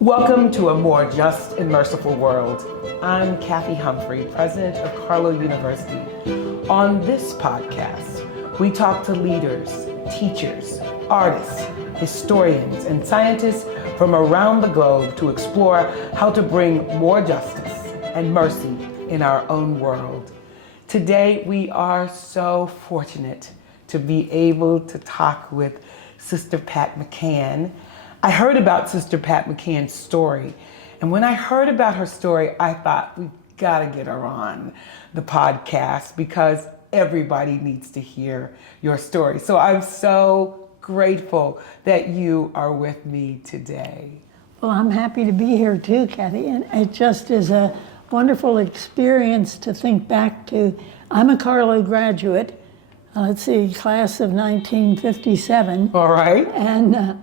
Welcome to a more just and merciful world. I'm Kathy Humphrey, president of Carlow University. On this podcast, we talk to leaders, teachers, artists, historians, and scientists from around the globe to explore how to bring more justice and mercy in our own world. Today, we are so fortunate to be able to talk with Sister Pat McCann. I heard about Sister Pat McCann's story, and when I heard about her story, I thought, we've got to get her on the podcast because everybody needs to hear your story. So I'm so grateful that you are with me today. Well, I'm happy to be here too, Kathy, and it just is a wonderful experience to think back to. I'm a Carlow graduate, class of 1957. All right. And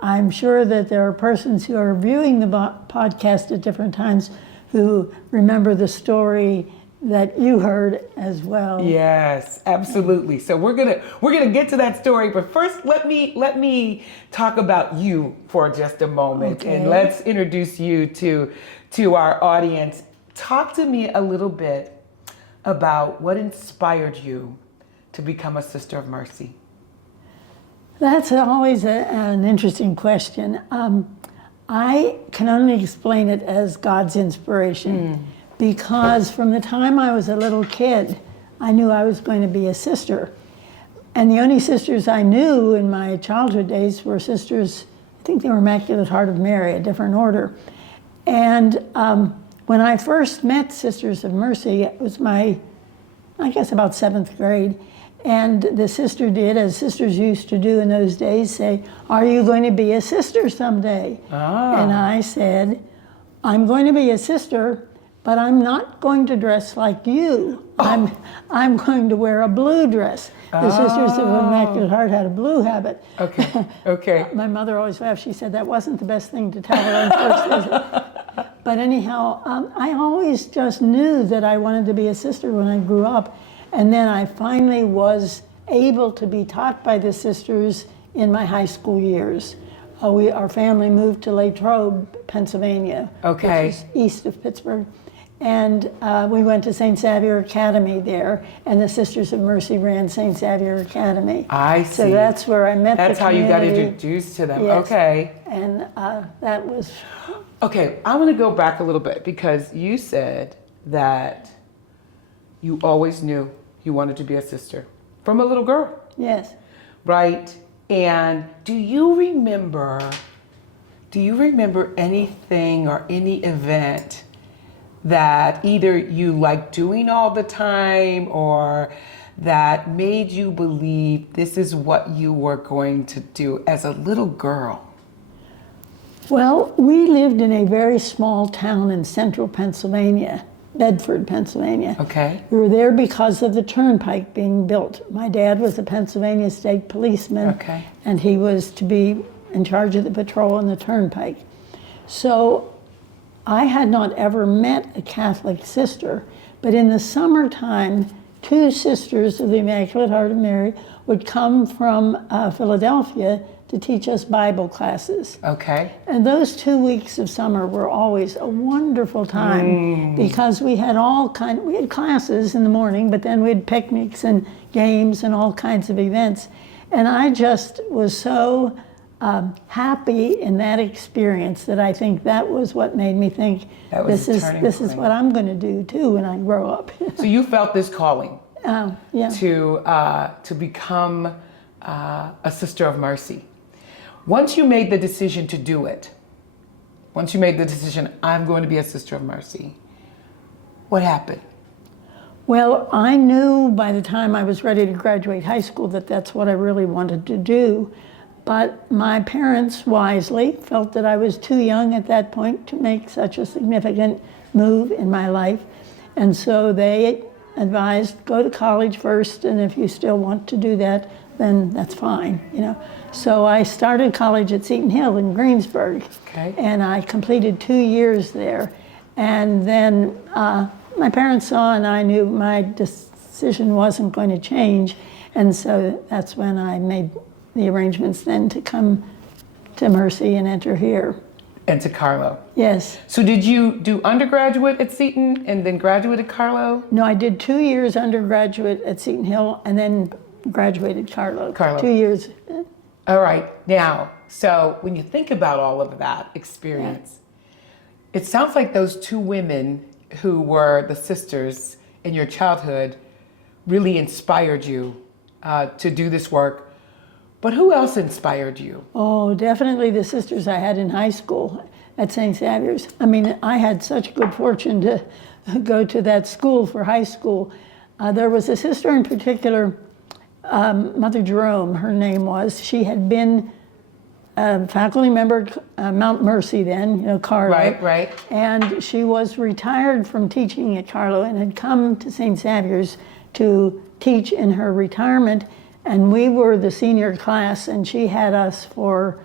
I'm sure that there are persons who are viewing the podcast at different times who remember the story that you heard as well. Yes, absolutely. So we're gonna get to that story, but first let me talk about you for just a moment, Okay. and let's introduce you to our audience. Talk to me a little bit about what inspired you to become a Sister of Mercy. That's always an interesting question. I can only explain it as God's inspiration because from the time I was a little kid, I knew I was going to be a sister. And the only sisters I knew in my childhood days were sisters, I think they were Immaculate Heart of Mary, a different order. And when I first met Sisters of Mercy, it was I guess about 7th grade. And the sister did, as sisters used to do in those days, say, "Are you going to be a sister someday?" And I said, "I'm going to be a sister, but I'm not going to dress like you. I'm going to wear a blue dress." The Sisters of Immaculate Heart had a blue habit. Okay. My mother always laughed. She said that wasn't the best thing to tell her on first visit. But anyhow, I always just knew that I wanted to be a sister when I grew up. And then I finally was able to be taught by the sisters in my high school years. Our family moved to Latrobe, Pennsylvania, which is east of Pittsburgh. And we went to St. Xavier Academy there, and the Sisters of Mercy ran St. Xavier Academy. I see. So that's where I met the community. That's how you got introduced to them. Yes. Okay. And that was... Okay, I want to go back a little bit because you said that you always knew you wanted to be a sister from a little girl. Yes. Right? And do you remember anything or any event that either you liked doing all the time or that made you believe this is what you were going to do as a little girl? Well, we lived in a very small town in central Pennsylvania, Bedford, Pennsylvania. Okay. We were there because of the turnpike being built. My dad was a Pennsylvania state policeman, Okay. and he was to be in charge of the patrol on the turnpike. So I had not ever met a Catholic sister, but in the summertime, 2 sisters of the Immaculate Heart of Mary would come from Philadelphia to teach us Bible classes. Okay. And those 2 weeks of summer were always a wonderful time because we had we had classes in the morning, but then we had picnics and games and all kinds of events. And I just was so happy in that experience that I think that was what made me think this is what I'm going to do too when I grow up. So you felt this calling Yeah. to become a Sister of Mercy. Once you made the decision to do it, once you made the decision, I'm going to be a Sister of Mercy, what happened? Well, I knew by the time I was ready to graduate high school that that's what I really wanted to do. But my parents wisely felt that I was too young at that point to make such a significant move in my life. And so they advised, go to college first, and if you still want to do that, then that's fine, you know. So I started college at Seton Hill in Greensburg, and I completed 2 years there. And then my parents saw, and I knew my decision wasn't going to change, and so that's when I made the arrangements then to come to Mercy and enter here. and to Carlow. Yes. So did you do undergraduate at Seton and then graduate at Carlow? No, I did 2 years undergraduate at Seton Hill and then graduated Carlow. Carlow. 2 years. All right. Now, so when you think about all of that experience, it sounds like those two women who were the sisters in your childhood really inspired you to do this work. But who else inspired you? Oh, definitely the sisters I had in high school at St. Xavier's. I mean, I had such good fortune to go to that school for high school. There was a sister in particular, Mother Jerome, her name was. She had been a faculty member at Mount Mercy then, Carlow. Right. And she was retired from teaching at Carlow and had come to St. Xavier's to teach in her retirement. And we were the senior class, and she had us for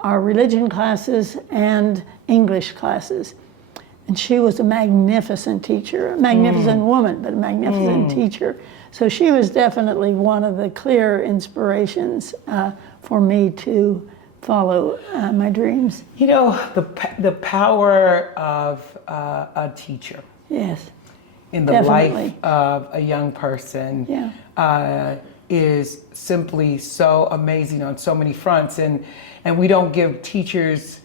our religion classes and English classes. And she was a magnificent teacher, a magnificent woman, but a magnificent teacher. So she was definitely one of the clear inspirations for me to follow my dreams. You know, the power of a teacher. Yes. In the Definitely. life of a young person. Yeah. Is simply so amazing on so many fronts, and we don't give teachers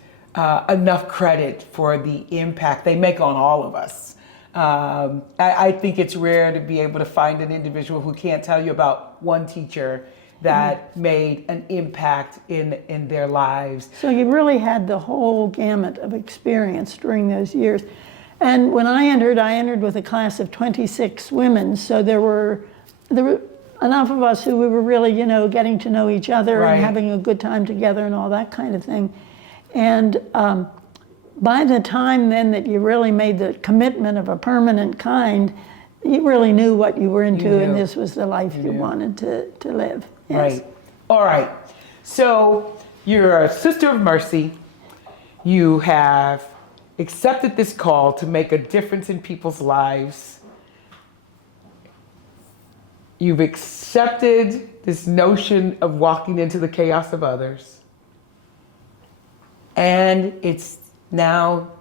enough credit for the impact they make on all of us. I think it's rare to be able to find an individual who can't tell you about one teacher that made an impact in their lives. So you really had the whole gamut of experience during those years. And when I entered with a class of 26 women, so there were enough of us who we were really, getting to know each other and having a good time together and all that kind of thing. And by the time then that you really made the commitment of a permanent kind, you really knew what you were into, and this was the life you wanted to live. Yes. Right. All right. So you're a Sister of Mercy. You have accepted this call to make a difference in people's lives. You've accepted this notion of walking into the chaos of others. And it's now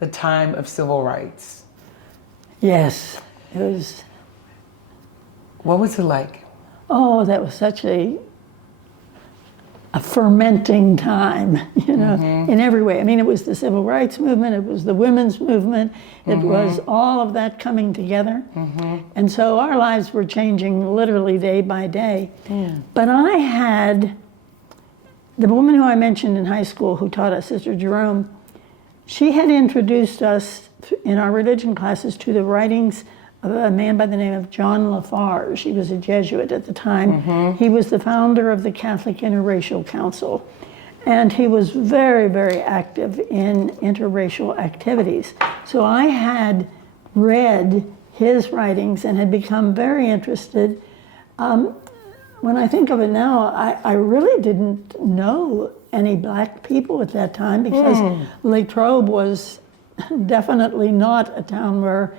the time of civil rights. Yes, it was. What was it like? Oh, that was such a fermenting time, in every way. I mean, it was the civil rights movement, it was the women's movement, it was all of that coming together. And so our lives were changing literally day by day. But I had, the woman who I mentioned in high school who taught us, Sister Jerome, she had introduced us in our religion classes to the writings of a man by the name of John Lafarge. He was a Jesuit at the time. He was the founder of the Catholic Interracial Council. And he was very, very active in interracial activities. So I had read his writings and had become very interested. When I think of it now, I really didn't know any black people at that time because Latrobe was definitely not a town where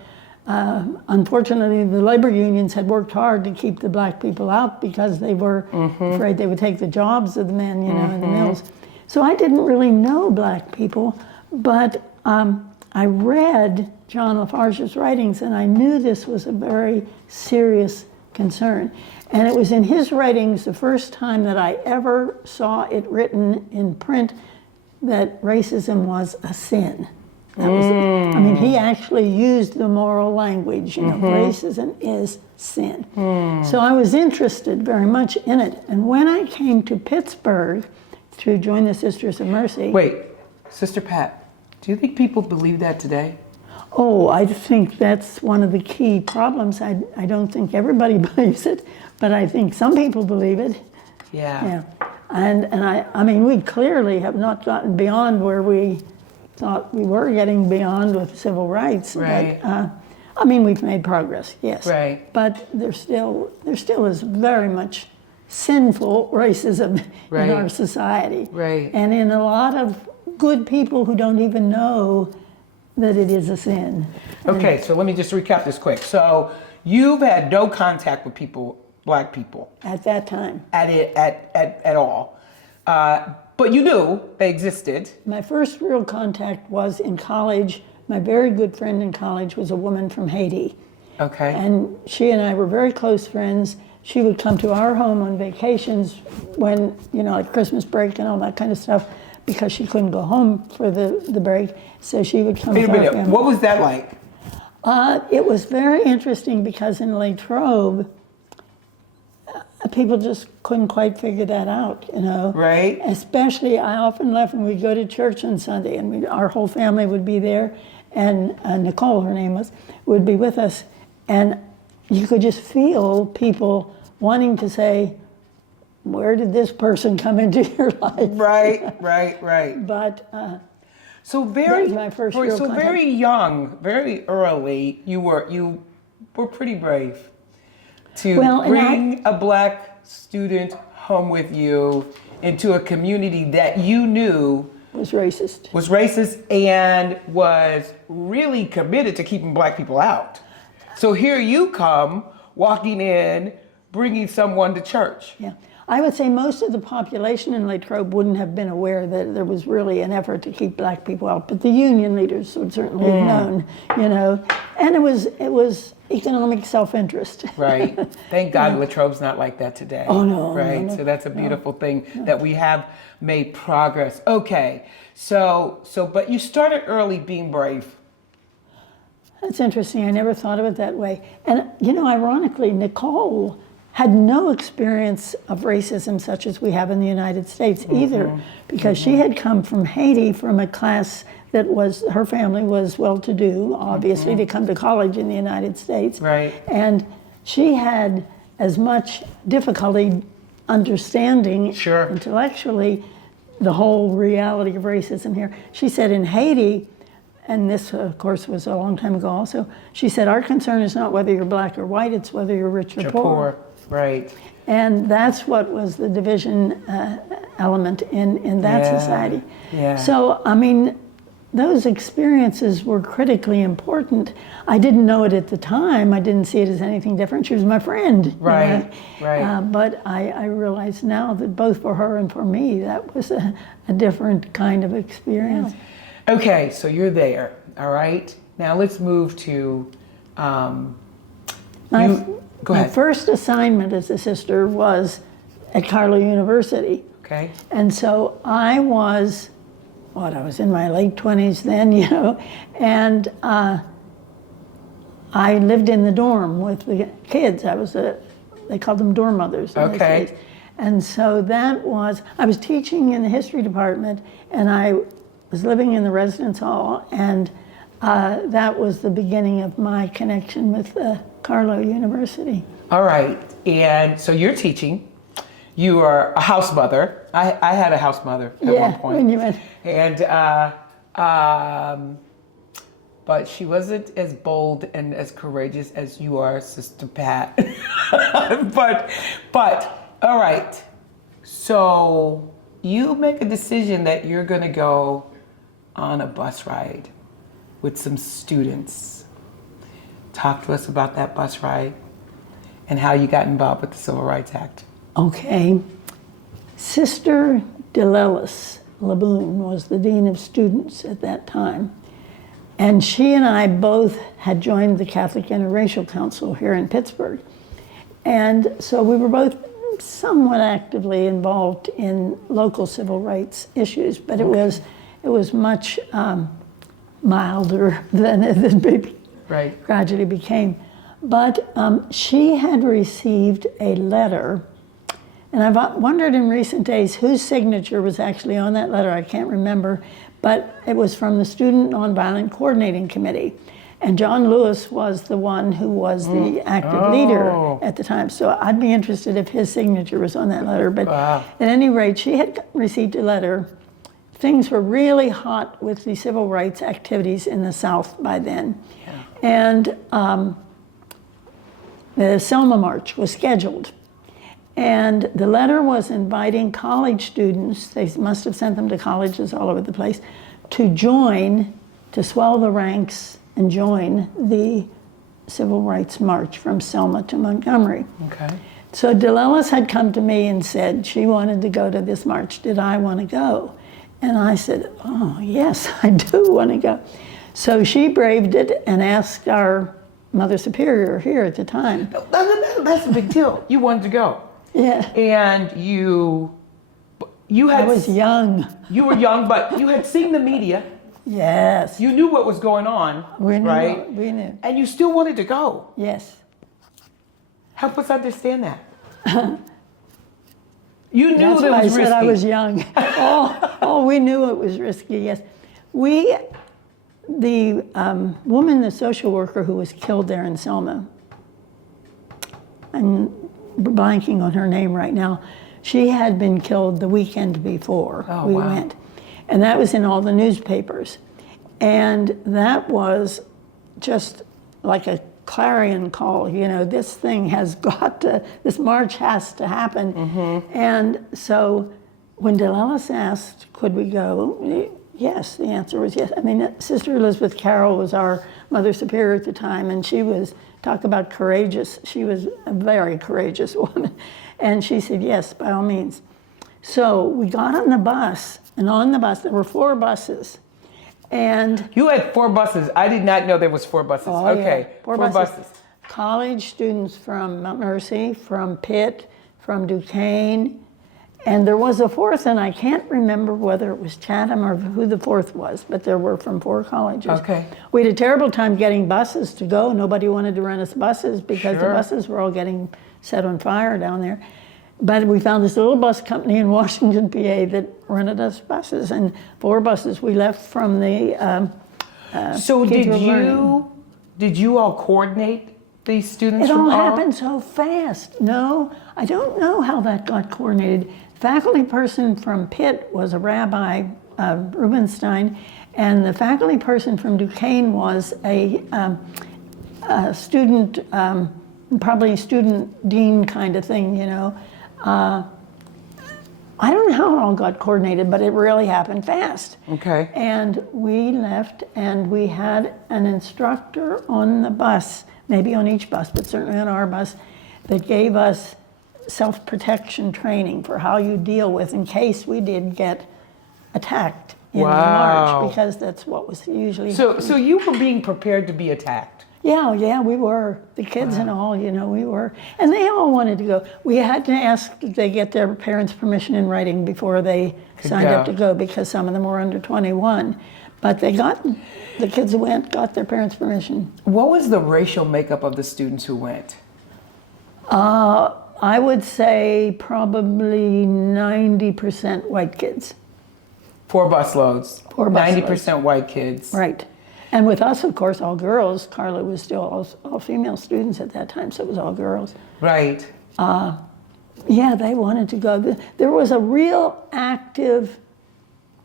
unfortunately, the labor unions had worked hard to keep the black people out because they were afraid they would take the jobs of the men, in the mills. So I didn't really know black people, but I read John Lafarge's writings and I knew this was a very serious concern. And it was in his writings the first time that I ever saw it written in print that racism was a sin. That was, I mean, he actually used the moral language, racism is sin. So I was interested very much in it. And when I came to Pittsburgh to join the Sisters of Mercy. Wait, Sister Pat, do you think people believe that today? Oh, I think that's one of the key problems. I don't think everybody believes it, but I think some people believe it. Yeah. And I mean, we clearly have not gotten beyond where we thought we were getting beyond with civil rights. Right. But, I mean, we've made progress, yes. Right. But there still is very much sinful racism in our society. Right. And in a lot of good people who don't even know that it is a sin. Okay, so let me just recap this quick. So you've had no contact with black people. At that time. At all. but you knew they existed. My first real contact was in college. My very good friend in college was a woman from Haiti. Okay. And she and I were very close friends. She would come to our home on vacations when, like Christmas break and all that kind of stuff, because she couldn't go home for the break. So she would come to our family. What was that like? It was very interesting because in Latrobe, people just couldn't quite figure that out, Right. Especially, I often left when we'd go to church on Sunday, and our whole family would be there, and Nicole, her name was, would be with us, and you could just feel people wanting to say, where did this person come into your life? Right. But so that was my first real contact. very young, very early, you were pretty brave to bring a black student home with you into a community that you knew was racist and was really committed to keeping black people out. So here you come walking in, bringing someone to church. Yeah. I would say most of the population in Latrobe wouldn't have been aware that there was really an effort to keep black people out, but the union leaders would certainly have known, and it was economic self-interest. Right. Thank God Latrobe's not like that today. Oh, no. Right. No, so that's a beautiful thing that we have made progress. Okay. So, but you started early being brave. That's interesting. I never thought of it that way. And, ironically, Nicole had no experience of racism such as we have in the United States either, because she had come from Haiti from a class that her family was well-to-do, obviously, to come to college in the United States. Right. And she had as much difficulty understanding intellectually the whole reality of racism here. She said in Haiti, and this, of course, was a long time ago also, she said, our concern is not whether you're black or white, it's whether you're rich or poor. Right. And that's what was the division element in that society. Yeah. So, those experiences were critically important. I didn't know it at the time. I didn't see it as anything different. She was my friend. Right. But I realize now that both for her and for me, that was a different kind of experience. Yeah. Okay, so you're there, all right? Now let's move to, go ahead. My first assignment as a sister was at Carlow University. Okay. And so I was in my late 20s then, and I lived in the dorm with the kids. They called them dorm mothers. Okay. And so I was teaching in the history department, and I was living in the residence hall, and that was the beginning of my connection with Carlow University. All right, and so you're teaching. You are a house mother. I had a house mother at one point. When you went. And, but she wasn't as bold and as courageous as you are, Sister Pat. but, all right. So you make a decision that you're gonna go on a bus ride with some students. Talk to us about that bus ride and how you got involved with the Civil Rights Act. Okay. Sister DeLellis Laboon was the Dean of Students at that time. And she and I both had joined the Catholic Interracial Council here in Pittsburgh. And so we were both somewhat actively involved in local civil rights issues, but it was much milder than it gradually became. But she had received a letter, and I've wondered in recent days whose signature was actually on that letter. I can't remember, but it was from the Student Nonviolent Coordinating Committee. And John Lewis was the one who was the active leader at the time. So I'd be interested if his signature was on that letter. But at any rate, she had received a letter. Things were really hot with the civil rights activities in the South by then. Yeah. And the Selma March was scheduled. And the letter was inviting college students, they must have sent them to colleges all over the place, to swell the ranks and join the Civil Rights March from Selma to Montgomery. Okay. So Delillas had come to me and said she wanted to go to this march. Did I want to go? And I said, oh, yes, I do want to go. So she braved it and asked our Mother Superior here at the time. That's a big deal. You wanted to go. Yeah. And you had... I was young. You were young, but you had seen the media. Yes. You knew what was going on, We knew. right? We knew. And you still wanted to go. Yes. Help us understand that. You knew That's that why it was I said risky. I was young. Oh, we knew it was risky, yes. The woman, the social worker who was killed there in Selma, I'm blanking on her name right now, she had been killed the weekend before we went. And that was in all the newspapers. And that was just like a clarion call, this thing has got to, this march has to happen. And so when Delillas asked, could we go? Yes, the answer was yes. I mean, Sister Elizabeth Carroll was our Mother Superior at the time, and she was, talk about courageous, she was a very courageous woman. And she said, yes, by all means. So we got on the bus, and on the bus, there were 4 buses. And you had 4 buses. I did not know there was 4 buses. Oh, okay, yeah. 4 buses. College students from Montgomery, from Pitt, from Duquesne, and there was a 4th, and I can't remember whether it was Chatham or who the 4th was, but there were from 4 colleges. Okay. We had a terrible time getting buses to go. Nobody wanted to rent us buses because the buses were all getting set on fire down there. But we found this little bus company in Washington, PA that rented us buses, and 4 buses. We left from the So Learning. did you all coordinate these students? It all happened so fast. No, I don't know how that got coordinated. Faculty person from Pitt was a rabbi, Rubenstein, and the faculty person from Duquesne was a student, probably student dean kind of thing, I don't know how it all got coordinated, but it really happened fast. Okay. And we left, and we had an instructor on the bus, maybe on each bus, but certainly on our bus, that gave us self-protection training for how you deal with in case we did get attacked in the march, because that's what was usually happening. So you were being prepared to be attacked? Yeah, we were. The kids and all, we were. And they all wanted to go. We had to ask that they get their parents' permission in writing before they signed up to go, because some of them were under 21. But the kids who went got their parents' permission. What was the racial makeup of the students who went? I would say probably 90% white kids. 4 busloads. 4 busloads. 90% white kids. Right. And with us, of course, all girls. Carlow was still all female students at that time, so it was all girls. Right. Yeah, they wanted to go. There was a real active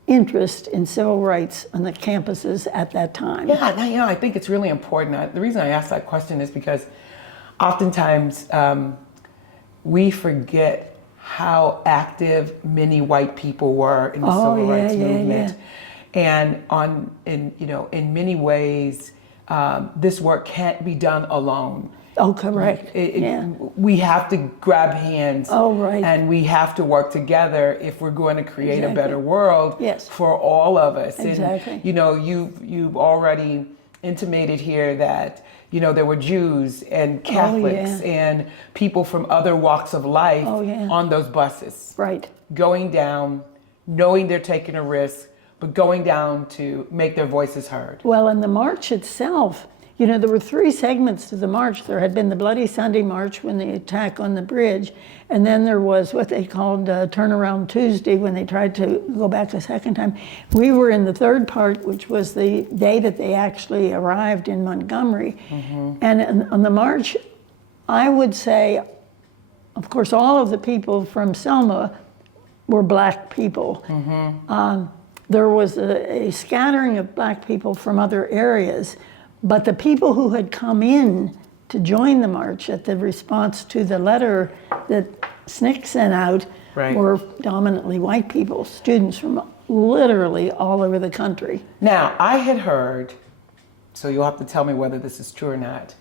interest in civil rights on the campuses at that time. Yeah, I think it's really important. The reason I asked that question is because oftentimes we forget how active many white people were in the civil rights movement. Yeah. And in many ways, this work can't be done alone. Oh, correct. We have to grab hands. Oh, right. And we have to work together if we're going to create a better world for all of us. Exactly. And you've already intimated here that there were Jews and Catholics and people from other walks of life on those buses. Right. Going down, knowing they're taking a risk, but going down to make their voices heard. Well, in the march itself, there were 3 segments to the march. There had been the Bloody Sunday March when the attack on the bridge, and then there was what they called Turnaround Tuesday when they tried to go back a second time. We were in the 3rd part, which was the day that they actually arrived in Montgomery. And on the march, I would say, of course, all of the people from Selma were black people. There was a scattering of black people from other areas, but the people who had come in to join the march at the response to the letter that SNCC sent out were dominantly white people, students from literally all over the country. Now, I had heard, so you'll have to tell me whether this is true or not,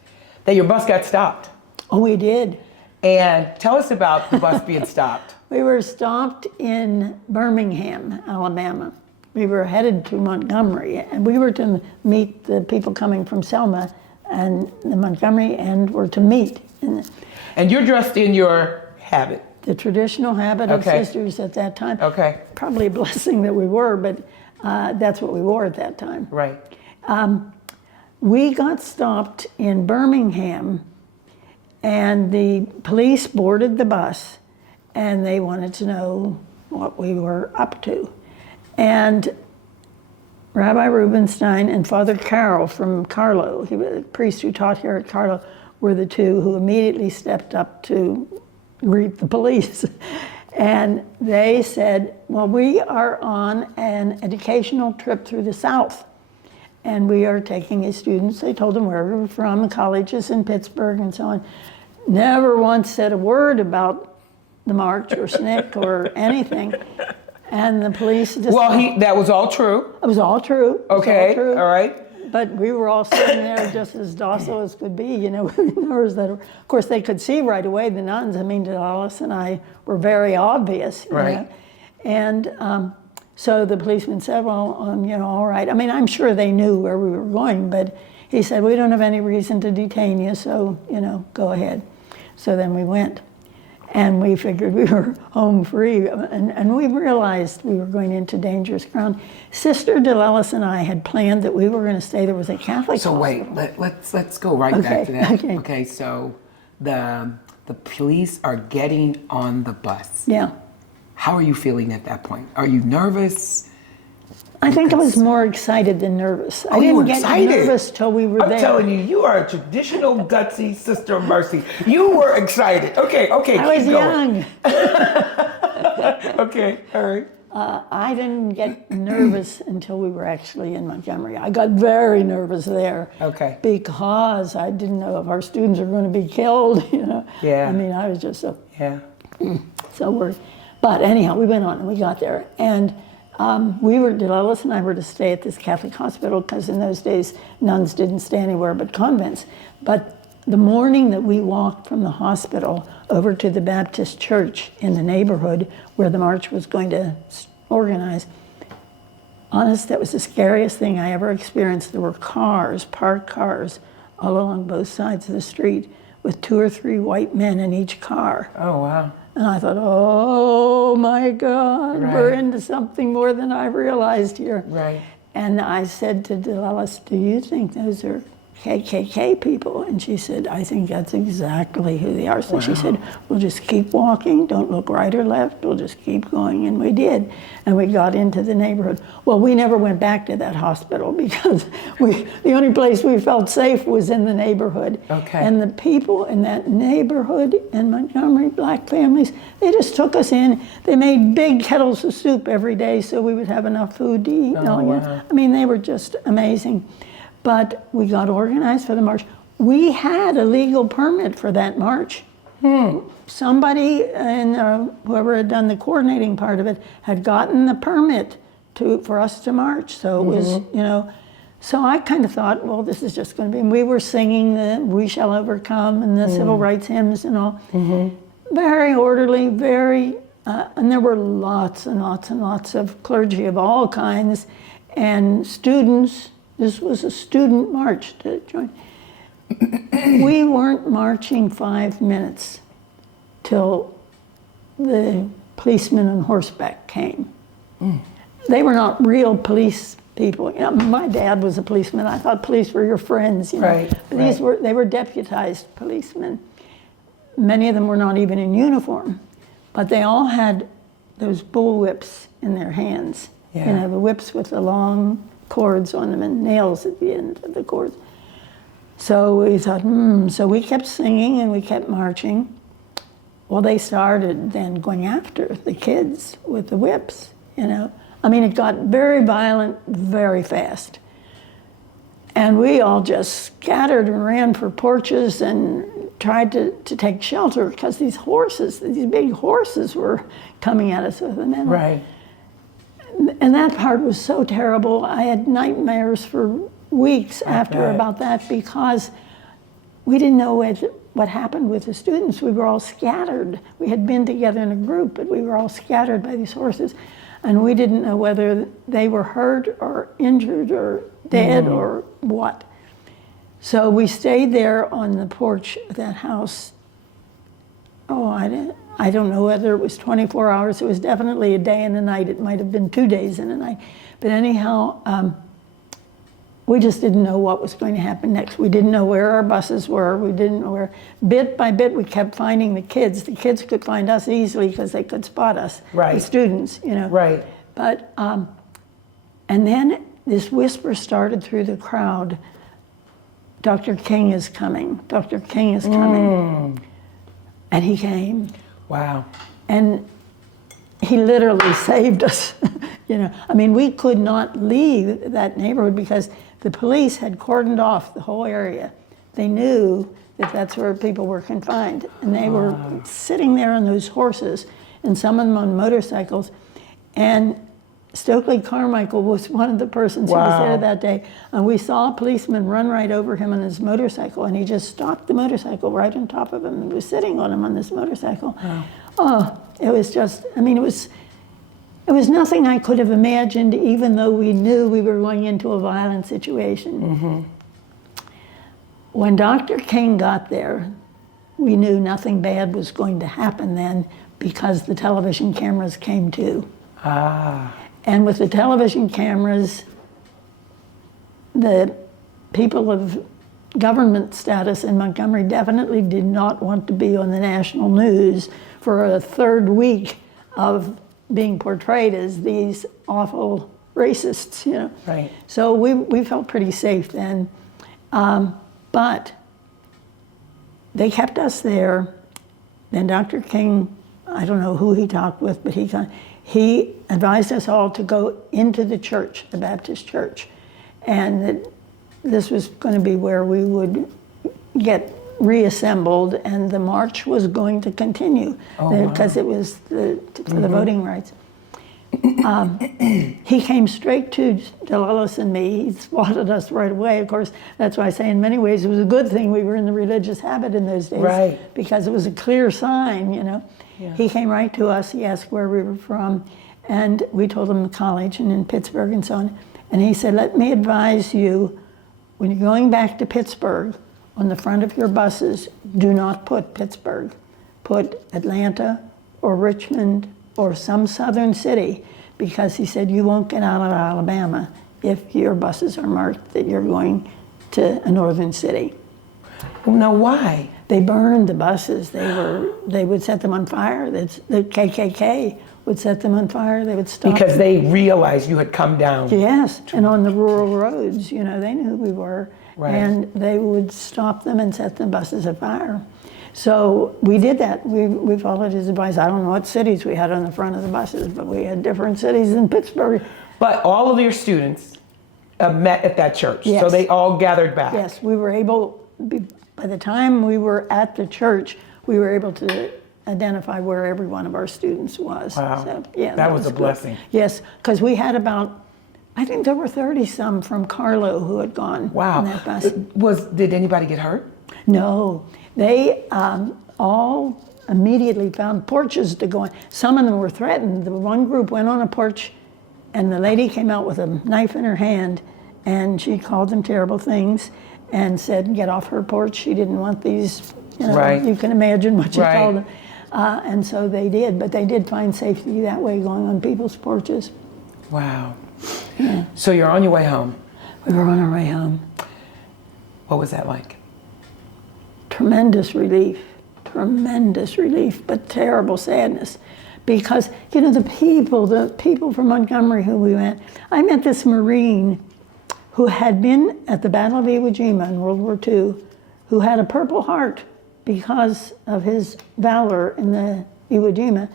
that your bus got stopped. Oh, we did. And tell us about the bus being stopped. We were stopped in Birmingham, Alabama. We were headed to Montgomery, and we were to meet the people coming from Selma and the Montgomery, and were to meet. And you're dressed in your habit. The traditional habit of sisters at that time. Okay. Probably a blessing that we were, but that's what we wore at that time. Right. We got stopped in Birmingham, and the police boarded the bus, and they wanted to know what we were up to. And Rabbi Rubenstein and Father Carroll from Carlow, he was a priest who taught here at Carlow, were the two who immediately stepped up to greet the police. And they said, well, we are on an educational trip through the South, and we are taking as students. They told them where we were from, colleges in Pittsburgh and so on. Never once said a word about the march or SNCC or anything. And the police just... Well, that was all true. It was all true. Okay, all true. all right. But we were all sitting there just as docile as could be, you know. Of course, they could see right away, the nuns. I mean, Dallas and I were very obvious. You know? And so the policeman said, well, you know, all right. I mean, I'm sure they knew where we were going, but he said, we don't have any reason to detain you, so, you know, go ahead. So then we went. And we figured we were home free, and we realized we were going into dangerous ground. Sister DeLellis and I had planned that we were going to stay. There was a Catholic hospital. Wait, let's go right back to that. Okay, so the police are getting on the bus. Yeah. How are you feeling at that point? Are you nervous? I think I was more excited than nervous. I you were didn't get nervous till we were there. I'm telling you, you are a traditional gutsy Sister of Mercy. You were excited. Okay, I was young. Okay, all right. I didn't get nervous until we were actually in Montgomery. I got very nervous there. Okay. Because I didn't know if our students were going to be killed, you know. Yeah. I mean, I was just so... Yeah. So worried. But anyhow, we went on and we got there. And DeLellis and I were to stay at this Catholic hospital because in those days, nuns didn't stay anywhere but convents. But the morning that we walked from the hospital over to the Baptist church in the neighborhood where the march was going to organize, honest, that was the scariest thing I ever experienced. There were parked cars, all along both sides of the street with 2 or 3 white men in each car. Oh, wow. And I thought, oh my God, we're into something more than I realized here. Right. And I said to DeLellis, do you think those are KKK people? And she said, I think that's exactly who they are. So she said, we'll just keep walking, don't look right or left, we'll just keep going. And we did. And we got into the neighborhood. Well, we never went back to that hospital because the only place we felt safe was in the neighborhood. Okay. And the people in that neighborhood in Montgomery, black families, they just took us in. They made big kettles of soup every day so we would have enough food to eat. Wow. I mean, they were just amazing. But we got organized for the march. We had a legal permit for that march. Somebody, and whoever had done the coordinating part of it, had gotten the permit for us to march. So it was, you know, so I kind of thought, well, this is just going to be, and we were singing the We Shall Overcome and the civil rights hymns and all. Very orderly, very, and there were lots and lots and lots of clergy of all kinds and students. This was a student march to join. We weren't marching 5 minutes till the policemen on horseback came. They were not real police people. You know, my dad was a policeman. I thought police were your friends. You know? Right. But they were deputized policemen. Many of them were not even in uniform, but they all had those bull whips in their hands. Yeah. You know, the whips with the long cords on them and nails at the end of the cords. So we thought, so we kept singing and we kept marching. Well, they started then going after the kids with the whips, you know. I mean, it got very violent very fast. And we all just scattered and ran for porches and tried to take shelter because these big horses were coming at us with them. Right. And that part was so terrible. I had nightmares for weeks after about that because we didn't know what happened with the students. We were all scattered. We had been together in a group, but we were all scattered by these horses. And we didn't know whether they were hurt or injured or dead or what. So we stayed there on the porch of that house. Oh, I don't know whether it was 24 hours. It was definitely a day and a night. It might have been 2 days and a night. But anyhow, we just didn't know what was going to happen next. We didn't know where our buses were. We didn't know where. Bit by bit, we kept finding the kids. The kids could find us easily because they could spot us. Right. The students, you know. Right. But, and then this whisper started through the crowd, Dr. King is coming. Dr. King is coming. And he came. Wow. And he literally saved us. You know, I mean, we could not leave that neighborhood because the police had cordoned off the whole area. They knew that that's where people were confined. And they were sitting there on those horses, and some of them on motorcycles. And Stokely Carmichael was one of the persons who was there that day. And we saw a policeman run right over him on his motorcycle, and he just stopped the motorcycle right on top of him and was sitting on him on this motorcycle. Oh, it was just, I mean, it was nothing I could have imagined, even though we knew we were going into a violent situation. When Dr. King got there, we knew nothing bad was going to happen then because the television cameras came too. And with the television cameras, the people of government status in Montgomery definitely did not want to be on the national news for a third week of being portrayed as these awful racists, you know. Right. So we felt pretty safe then. But they kept us there. Then Dr. King, I don't know who he talked with, but he advised us all to go into the church, the Baptist church, and that this was going to be where we would get reassembled, and the march was going to continue because it was for the voting rights. He came straight to Delilis and me. He spotted us right away. Of course, that's why I say in many ways it was a good thing we were in the religious habit in those days, right? Because it was a clear sign, you know. Yeah. He came right to us. He asked where we were from, and we told him the college and in Pittsburgh and so on. And he said, "Let me advise you, when you're going back to Pittsburgh, on the front of your buses, do not put Pittsburgh. Put Atlanta or Richmond or some southern city, because," he said, "you won't get out of Alabama if your buses are marked that you're going to a northern city." Now, why? They burned the buses. They would set them on fire. The KKK would set them on fire. They would stop. Because they realized you had come down. Yes, and on the rural roads, you know, they knew who we were. Right. And they would stop them and set the buses afire. So we did that. We followed his advice. I don't know what cities we had on the front of the buses, but we had different cities in Pittsburgh. But all of your students met at that church. Yes. So they all gathered back. Yes, we were able, by the time we were at the church, we were able to identify where every one of our students was. Wow. So, yeah, that was a blessing. Yes, because we had about, I think there were 30-some from Carlow who had gone on that bus. Did anybody get hurt? No, they all immediately found porches to go on. Some of them were threatened. The one group went on a porch, and the lady came out with a knife in her hand, and she called them terrible things and said, "Get off her porch." She didn't want these, you know, right. You can imagine what she called them. And so they did, but they did find safety that way, going on people's porches. Wow. Yeah. So you're on your way home. We were on our way home. What was that like? Tremendous relief, but terrible sadness. Because, you know, the people from Montgomery who we met, I met this Marine who had been at the Battle of Iwo Jima in World War II, who had a Purple Heart because of his valor in the Iwo Jima,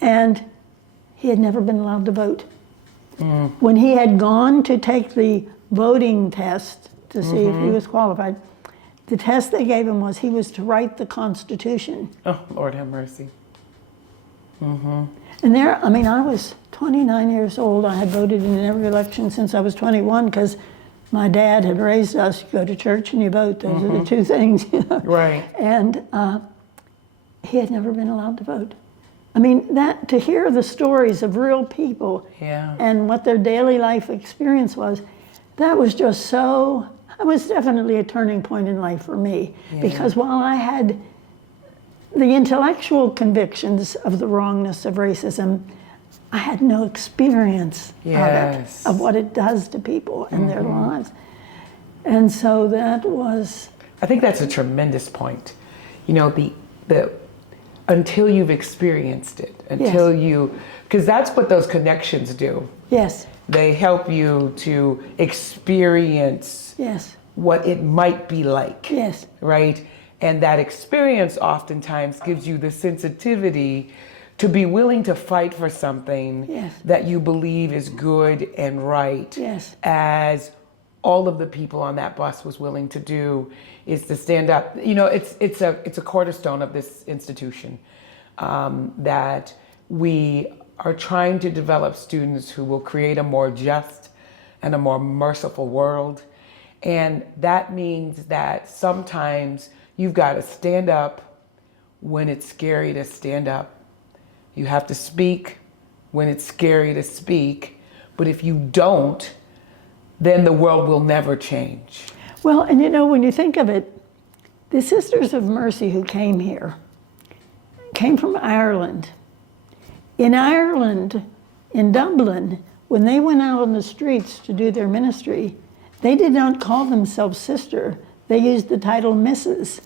and he had never been allowed to vote. When he had gone to take the voting test to see if he was qualified, the test they gave him was he was to write the Constitution. Oh, Lord have mercy. And there, I mean, I was 29 years old. I had voted in every election since I was 21 because My dad had raised us, you go to church and you vote. Those are the two things. Right. And he had never been allowed to vote. I mean, that to hear the stories of real people and what their daily life experience was, that was just so, it was definitely a turning point in life for me. Because while I had the intellectual convictions of the wrongness of racism, I had no experience of it, of what it does to people and their lives. And so that was... I think that's a tremendous point. You know, the until you've experienced it, until you, because that's what those connections do. Yes. They help you to experience what it might be like. Yes. Right? And that experience oftentimes gives you the sensitivity to be willing to fight for something that you believe is good and right. Yes. As all of the people on that bus was willing to do, is to stand up. You know, it's a cornerstone of this institution, that we are trying to develop students who will create a more just and a more merciful world. And that means that sometimes you've got to stand up when it's scary to stand up. You have to speak when it's scary to speak. But if you don't, then the world will never change. Well, and you know, when you think of it, the Sisters of Mercy who came here came from Ireland. In Ireland, in Dublin, when they went out on the streets to do their ministry, they did not call themselves sister. They used the title Mrs.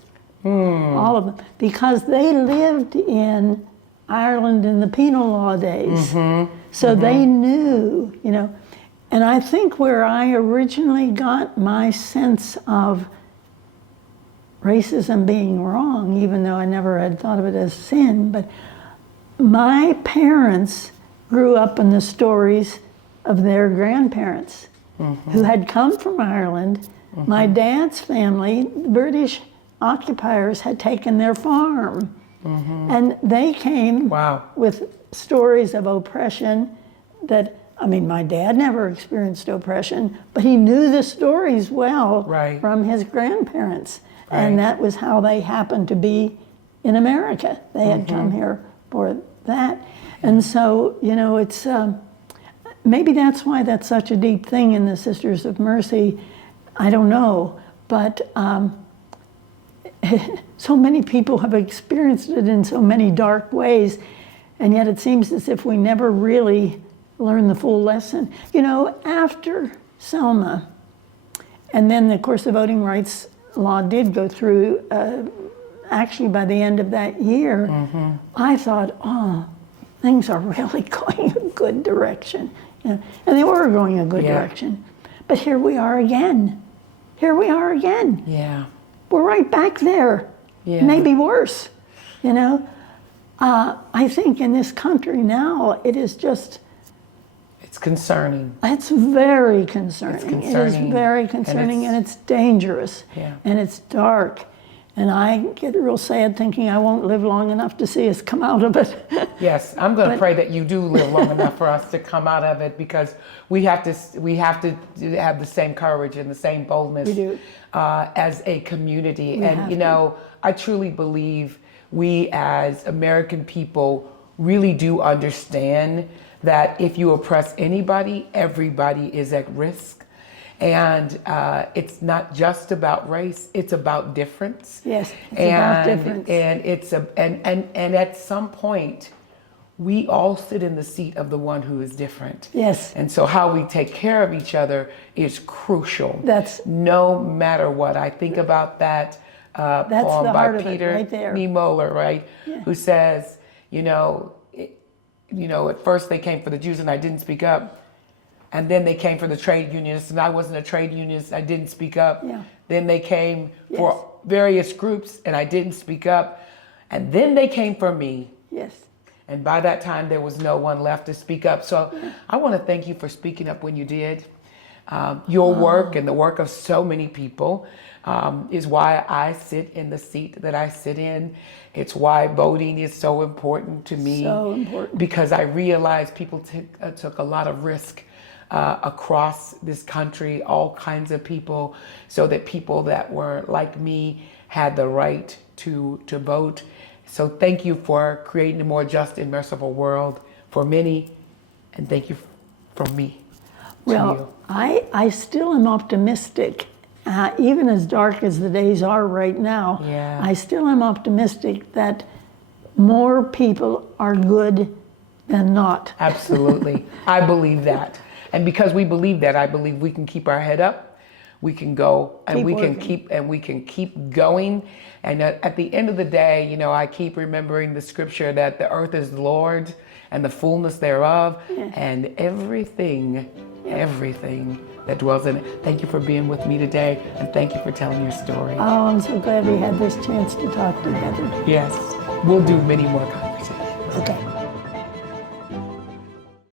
All of them, because they lived in Ireland in the penal law days. So they knew, you know. And I think where I originally got my sense of racism being wrong, even though I never had thought of it as sin, but my parents grew up in the stories of their grandparents who had come from Ireland. My dad's family, the British occupiers, had taken their farm. And they came with stories of oppression that, I mean, my dad never experienced oppression, but he knew the stories well from his grandparents. And that was how they happened to be in America. They had come here for that. And so, you know, it's, maybe that's why that's such a deep thing in the Sisters of Mercy. I don't know, but so many people have experienced it in so many dark ways, and yet it seems as if we never really learn the full lesson. You know, after Selma, and then of course the voting rights law did go through, actually by the end of that year, I thought, oh, things are really going a good direction. You know, and they were going a good direction. But here we are again. Here we are again. We're right back there, maybe worse, you know. I think in this country now, it is just... It's concerning. It's very concerning. It's concerning. It is very concerning, and it's dangerous, and it's dark. And I get real sad thinking I won't live long enough to see us come out of it. Yes, I'm going to pray that you do live long enough for us to come out of it, because we have to have the same courage and the same boldness as a community. And you know, I truly believe we as American people really do understand that if you oppress anybody, everybody is at risk. And it's not just about race; it's about difference. Yes, it's about difference. And at some point, we all sit in the seat of the one who is different. Yes. And so, how we take care of each other is crucial. That's no matter what. I think about that poem by Peter Niemöller, right? Who says, you know, at first they came for the Jews and I didn't speak up. And then they came for the trade unionists, and I wasn't a trade unionist, I didn't speak up. Then they came for various groups, and I didn't speak up. And then they came for me. And by that time, there was no one left to speak up. So I want to thank you for speaking up when you did. Your work and the work of so many people is why I sit in the seat that I sit in. It's why voting is so important to me. So important. Because I realized people took a lot of risk across this country, all kinds of people, so that people that were like me had the right to vote. So thank you for creating a more just and merciful world for many, and thank you from me to you. Well, I still am optimistic. Even as dark as the days are right now, Yeah. I still am optimistic that more people are good than not. Absolutely. I believe that. And because we believe that, I believe we can keep our head up. We can go and Keep we working. can keep going. And at the end of the day, you know, I keep remembering the scripture that the earth is the Lord and the fullness thereof, and everything that dwells in it. Thank you for being with me today, and thank you for telling your story. Oh, I'm so glad we had this chance to talk together. Yes, we'll do many more conversations. Okay.